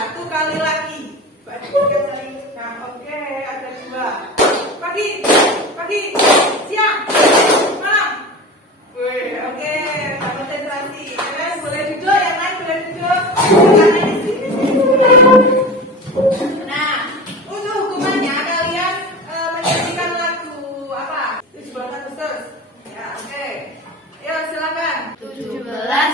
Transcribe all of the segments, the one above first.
satu kali lagi. Nah, oke, ada dua. Pagi, siang, malam. Wih, oke, konsentrasi. Kalian boleh duduk, yang lain boleh duduk. Nah, untuk hukumannya kalian menyanyikan lagu apa? 17 Agustus. Ya, oke. Yuk, silakan. 17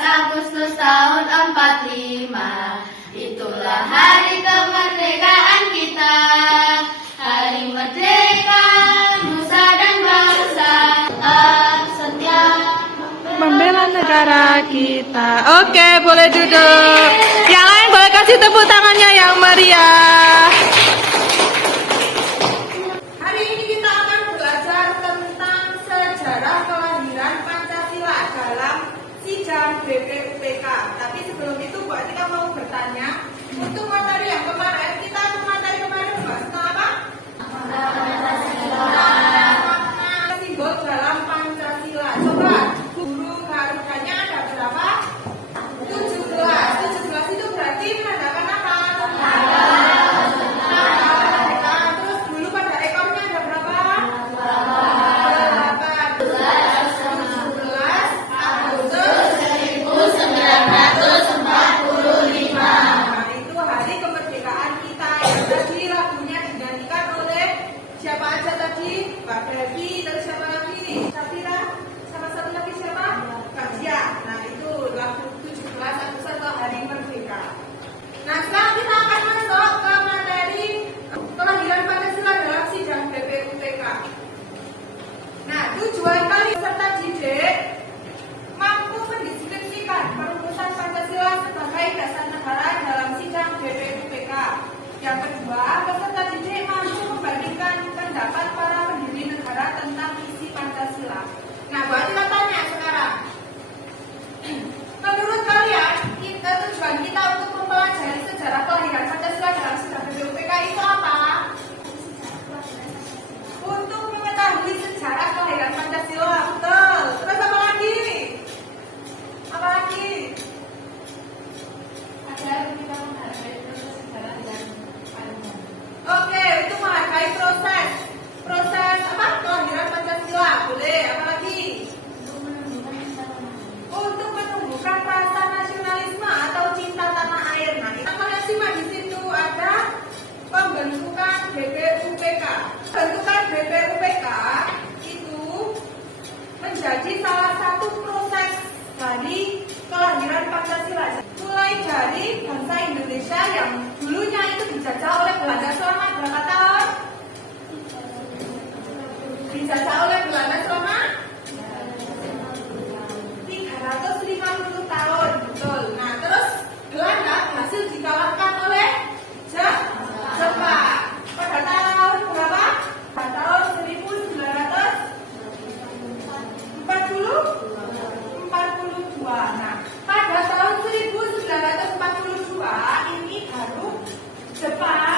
Agustus tahun 45, itulah hari kemerdekaan kita. Hari merdeka, nusa dan bangsa, tetap setia Membela negara kita. Oke, boleh duduk. Yang lain boleh kasih tepuk tangannya yang meriah. Hari ini kita akan belajar tentang sejarah kelahiran Pancasila dalam sidang BPUPK. Tapi sebelum itu, Bu Atika mau bertanya, untuk materi yang kemarin, kita materi kemarin membahas tentang apa? Simbol dalam Pancasila. Coba guru harukannya ada berapa? 17. 17 itu berarti menandakan apa? Terus dulu pada ekornya ada berapa? 11 Agustus 1945. Nah, itu hari kemerdekaan kita. Yang tadi lagunya digantikan oleh siapa aja tadi? Mbak Devi, terus siapa lagi? Safira, sama satu lagi siapa? Kasia. Nah, itu lagu 17 Agustus atau Hari Merdeka. Nah, sekarang kita akan masuk ke materi kelahiran Pancasila dalam sidang BPUPK. Nah, tujuan kali peserta didik mampu mendiskusikan perumusan Pancasila sebagai dasar negara dalam sidang BPUPK. Yang kedua, peserta didik mampu membandingkan pendapat para pendiri negara tentang isi Pancasila. Nah, buat kita tanya sekarang, menurut kalian, tujuan kita untuk mempelajari sejarah kelahiran Pancasila dalam sidang BPUPK itu apa? Untuk mengetahui sejarah kelahiran Pancasila, betul. Terus apa lagi? Apa lagi? agar kita menghargai proses sejarah dan keadilan. Oke, itu menghargai proses apa? Kelahiran Pancasila. Boleh. Apa lagi? Untuk menumbuhkan rasa nasionalisme atau cinta tanah air. Nah, kita akan simak di situ ada pembentukan BPUPK. Pembentukan BPUPK itu menjadi salah satu proses dari kelahiran Pancasila. Mulai dari bangsa Indonesia yang dulunya itu dijajah oleh Belanda selama berapa tahun? Dijajah oleh Belanda selama 350 tahun, betul. Nah, terus Belanda berhasil dikalahkan oleh Jepang. Pada tahun berapa? Pada tahun 1942. Nah, pada tahun 1942 ini baru Jepang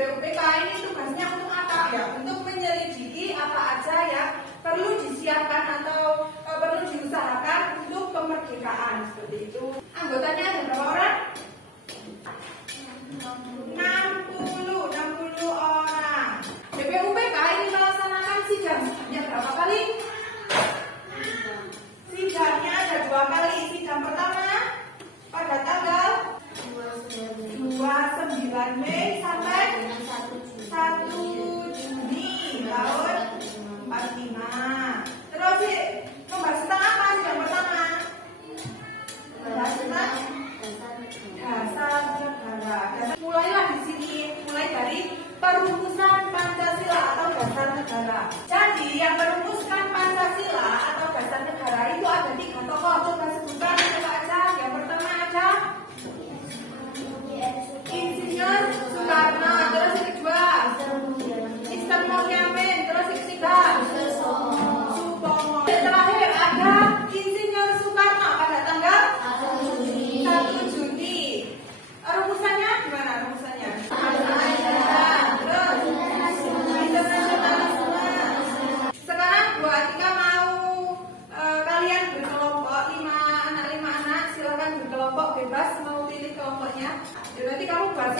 BPUPK ini tugasnya untuk apa? Ya, untuk menyelidiki apa aja yang perlu disiapkan atau perlu diusahakan untuk kemerdekaan seperti itu. Anggotanya ada berapa orang? 60 orang. BPUPK ini melaksanakan sidang sebanyak berapa kali? Sidangnya ada 2 kali. Sidang pertama pada tanggal 29 Mei sampai 1 Juni tahun 45. Terus sih, membahas tentang apa sidang pertama? Membahas tentang dasar negara. Mulailah di sini, mulai dari perumusan Pancasila atau dasar negara. Jadi yang merumuskan Pancasila atau dasar negara itu ada 3 tokoh. Coba sebutkan siapa aja. Yang pertama ada Insinyur Soekarno. Terus yang kedua Mr. Mohyamin. Terus yang ketiga Supomo. Yang terakhir ada Insinyur Soekarno pada tanggal 1 Juni. Rumusannya gimana rumusannya? Terus internasionalisme. Sekarang Bu Atika mau kalian berkelompok 5 anak, silakan berkelompok bebas mau pilih kelompoknya. Berarti kamu buat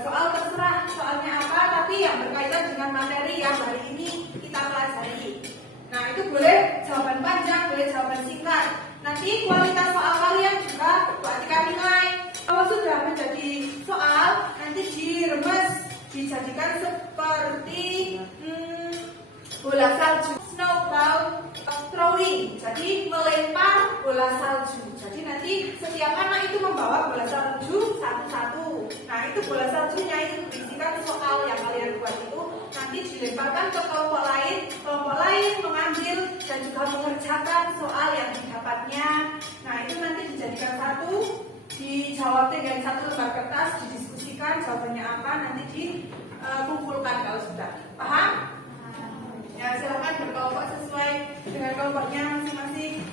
soal terserah soalnya apa, tapi yang berkaitan dengan materi yang hari ini kita pelajari. Nah itu boleh jawaban panjang, boleh jawaban singkat. Nanti kualitas soal kalian juga Bu Atika nilai. Kalau sudah menjadi soal, nanti diremes, dijadikan seperti bola salju, snowball throwing. Jadi melempar bola salju. Jadi nanti setiap anak itu membawa bola salju satu-satu. Nah itu bola saljunya itu berisikan soal yang kalian buat itu nanti dilemparkan ke kelompok lain mengambil dan juga mengerjakan soal yang didapatnya. Nah itu nanti dijadikan satu, dijawab dengan satu lembar kertas, didiskusikan jawabannya apa, nanti dikumpulkan kalau sudah. Paham? Ya silakan berkelompok sesuai dengan kelompoknya masing-masing.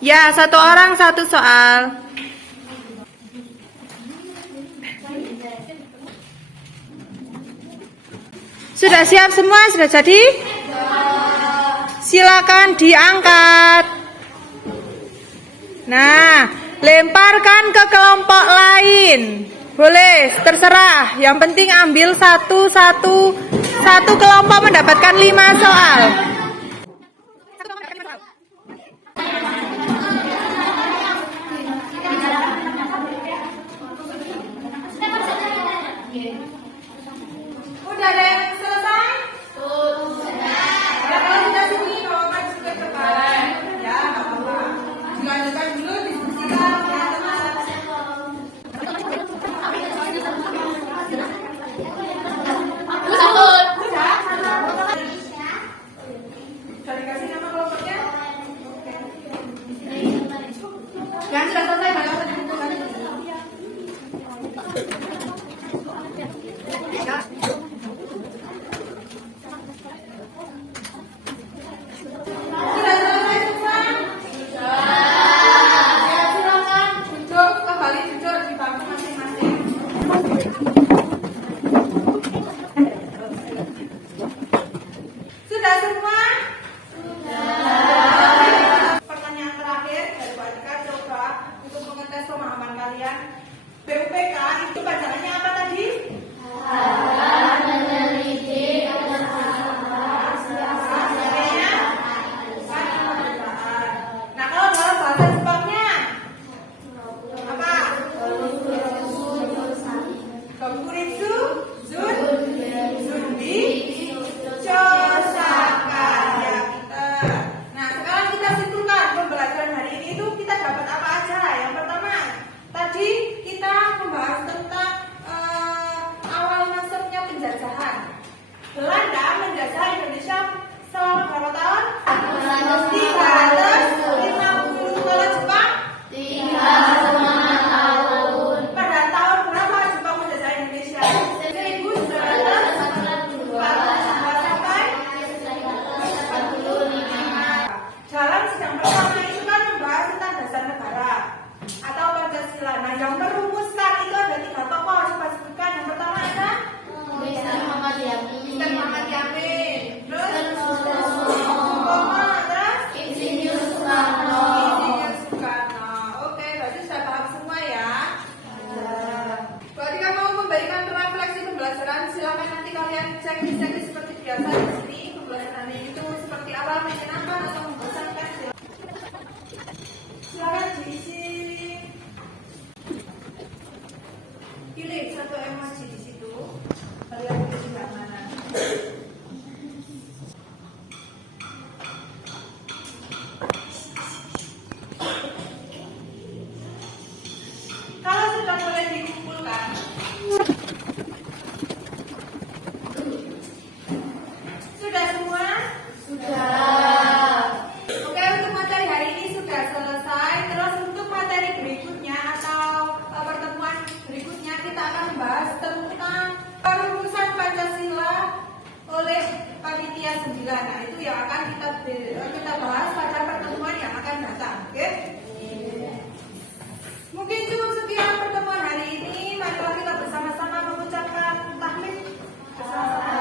Ya, 1 orang 1 soal. Sudah siap semua? Sudah jadi? Silakan diangkat. Nah, lemparkan ke kelompok lain. Boleh, terserah. Yang penting ambil satu kelompok mendapatkan 5 soal. Udah ada yang selesai? Ya kalau sudah sini kalau maju ke depan, ya nggak apa-apa. Dilanjutkan dulu diskusikan ya teman. teknis-teknis seperti biasa di sini. Pembelajarannya itu seperti apa, menyenangkan atau membosankan? Silakan diisi. Pilih satu emoji di situ. Kalian pilih yang mana? Kalau sudah mulai dikumpulkan, sudah semua? Oke, untuk materi hari ini sudah selesai. Terus untuk materi berikutnya atau pertemuan berikutnya kita akan membahas tentang perumusan Pancasila oleh panitia 9. Nah, itu yang akan kita bahas pada pertemuan yang akan datang. Oke? Mungkin cukup sekian pertemuan hari ini. Marilah kita bersama-sama mengucapkan tahlil bersama-sama.